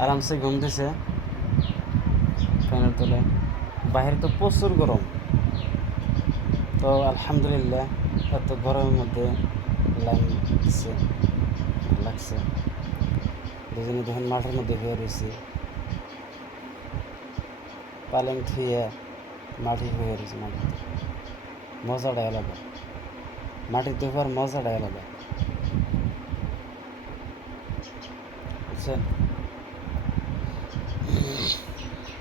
আরামসে ঘুম দিছে। ফ্যানের তলে। বাইরে তো প্রচুর গরম। তো আলহামদুলিল্লাহ, এত গরমের মধ্যে লাইন দিচ্ছে লাগছে। দুজনে দেখেন মাঠের মধ্যে হয়ে রয়েছি। পালং থুয়ে মাটি হয়ে রয়েছে মাটিতে মজাটা আলাদা। মাটি হওয়ার মজাটা আলাদা। বুঝছেন?